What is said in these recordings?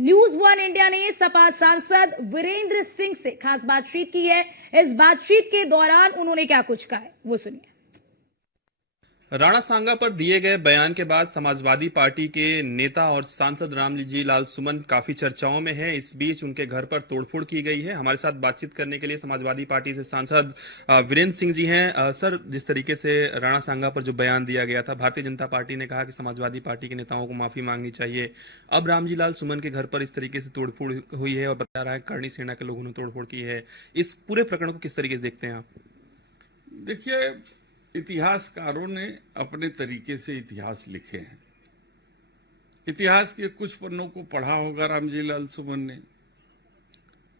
News one India ने सपा सांसद वीरेंद्र सिंह से खास बातचीत की है। इस बातचीत के दौरान उन्होंने क्या कुछ कहा है वो सुनिए। राणा सांगा पर दिए गए बयान के बाद समाजवादी पार्टी के नेता और सांसद रामजी लाल सुमन काफी चर्चाओं में हैं। इस बीच उनके घर पर तोड़फोड़ की गई है। हमारे साथ बातचीत करने के लिए समाजवादी पार्टी से सांसद वीरेंद्र सिंह जी हैं। सर, जिस तरीके से राणा सांगा पर जो बयान दिया गया था, भारतीय जनता पार्टी ने कहा कि समाजवादी पार्टी के नेताओं को माफी मांगनी चाहिए। अब रामजी लाल सुमन के घर पर इस तरीके से तोड़फोड़ हुई है और बता रहा है करणी सेना के लोगों ने तोड़फोड़ की है। इस पूरे प्रकरण को किस तरीके से देखते हैं आप? देखिए, इतिहासकारों ने अपने तरीके से इतिहास लिखे हैं। इतिहास के कुछ पन्नों को पढ़ा होगा रामजी लाल सुमन ने,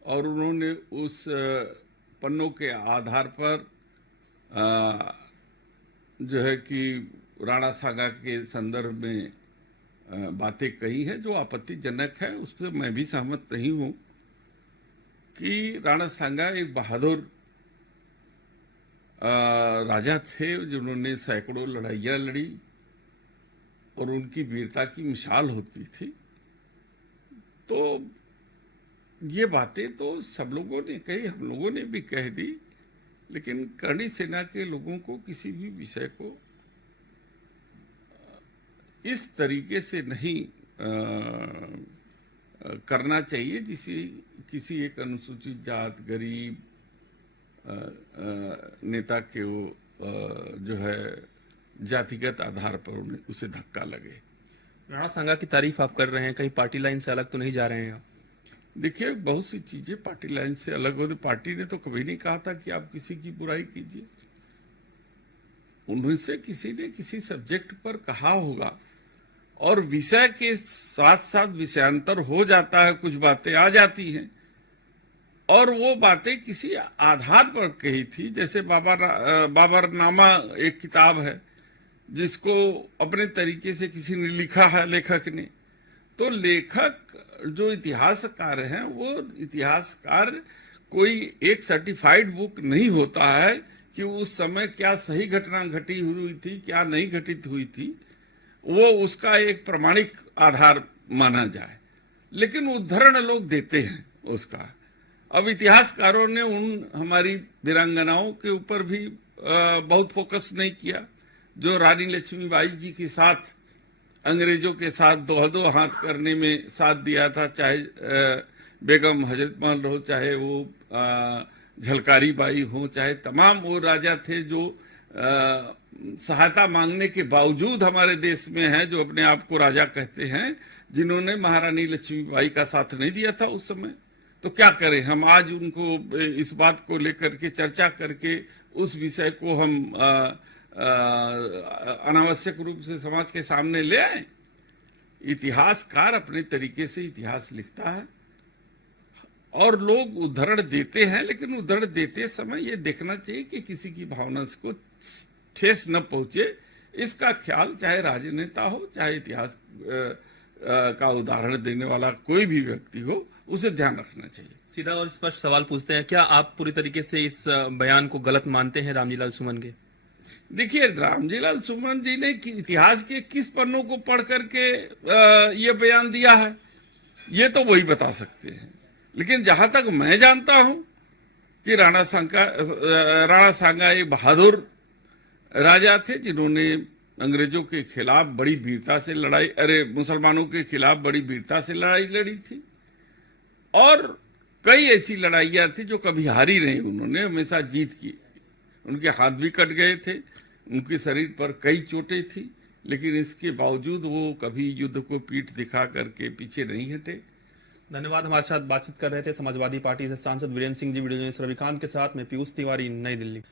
और उन्होंने उस पन्नों के आधार पर जो है कि राणा सांगा के संदर्भ में बातें कही हैं जो आपत्तिजनक है। उससे मैं भी सहमत नहीं हूं कि राणा सांगा एक बहादुर राजा थे जिन्होंने सैकड़ों लड़ाइयाँ लड़ी और उनकी वीरता की मिसाल होती थी। तो ये बातें तो सब लोगों ने कही, हम लोगों ने भी कह दी, लेकिन करणी सेना के लोगों को किसी भी विषय को इस तरीके से नहीं करना चाहिए जिसे किसी एक अनुसूचित जात, गरीब नेता के वो जो है जातिगत आधार पर उन्हें उसे धक्का लगे। राणा सांगा की तारीफ आप कर रहे हैं, कहीं पार्टी लाइन से अलग तो नहीं जा रहे हैं आप? देखिए, बहुत सी चीजें पार्टी लाइन से अलग होती। पार्टी ने तो कभी नहीं कहा था कि आप किसी की बुराई कीजिए। उनमें से किसी ने किसी सब्जेक्ट पर कहा होगा और विषय के साथ साथ विषयांतर हो जाता है, कुछ बातें आ जाती हैं और वो बातें किसी आधार पर कही थी। जैसे बाबरनामा एक किताब है जिसको अपने तरीके से किसी ने लिखा है, लेखक ने। तो लेखक जो इतिहासकार हैं वो इतिहासकार कोई एक सर्टिफाइड बुक नहीं होता है कि उस समय क्या सही घटना घटी हुई थी, क्या नहीं घटित हुई थी, वो उसका एक प्रमाणिक आधार माना जाए। लेकिन उद्धरण लोग देते हैं उसका। अब इतिहासकारों ने उन हमारी वीरांगनाओं के ऊपर भी बहुत फोकस नहीं किया जो रानी लक्ष्मीबाई जी के साथ अंग्रेजों के साथ दो हाथ करने में साथ दिया था। चाहे बेगम हजरत महल हो, चाहे वो झलकारी बाई हो, चाहे तमाम वो राजा थे जो सहायता मांगने के बावजूद हमारे देश में हैं, जो अपने आप को राजा कहते हैं, जिन्होंने महारानी लक्ष्मीबाई का साथ नहीं दिया था उस समय। तो क्या करें हम आज उनको इस बात को लेकर के चर्चा करके उस विषय को हम अनावश्यक रूप से समाज के सामने ले आए? इतिहासकार अपने तरीके से इतिहास लिखता है और लोग उद्धरण देते हैं, लेकिन उद्धरण देते समय ये देखना चाहिए कि किसी की भावना को ठेस न पहुंचे। इसका ख्याल चाहे राजनेता हो, चाहे इतिहास का उदाहरण देने वाला कोई भी व्यक्ति हो, उसे ध्यान रखना चाहिए। सीधा और स्पष्ट सवाल पूछते हैं, क्या आप पूरी तरीके से इस बयान को गलत मानते हैं रामजी लाल सुमन के? देखिए, रामजी लाल सुमन जी ने इतिहास के किस पन्नों को पढ़ करके ये बयान दिया है, ये तो वही बता सकते हैं। लेकिन जहां तक मैं जानता हूं कि राणा सांगा एक बहादुर राजा थे जिन्होंने अंग्रेजों के खिलाफ बड़ी वीरता से मुसलमानों के खिलाफ बड़ी वीरता से लड़ाई लड़ी थी और कई ऐसी लड़ाइयाँ थी जो कभी हारी नहीं। उन्होंने हमेशा जीत की। उनके हाथ भी कट गए थे, उनके शरीर पर कई चोटें थी, लेकिन इसके बावजूद वो कभी युद्ध को पीठ दिखा करके पीछे नहीं हटे। धन्यवाद। हमारे साथ बातचीत कर रहे थे समाजवादी पार्टी से सांसद वीरेंद्र सिंह जी। वीडियो जर्नलिस्ट रविकांत के साथ मैं पीयूष तिवारी, नई दिल्ली।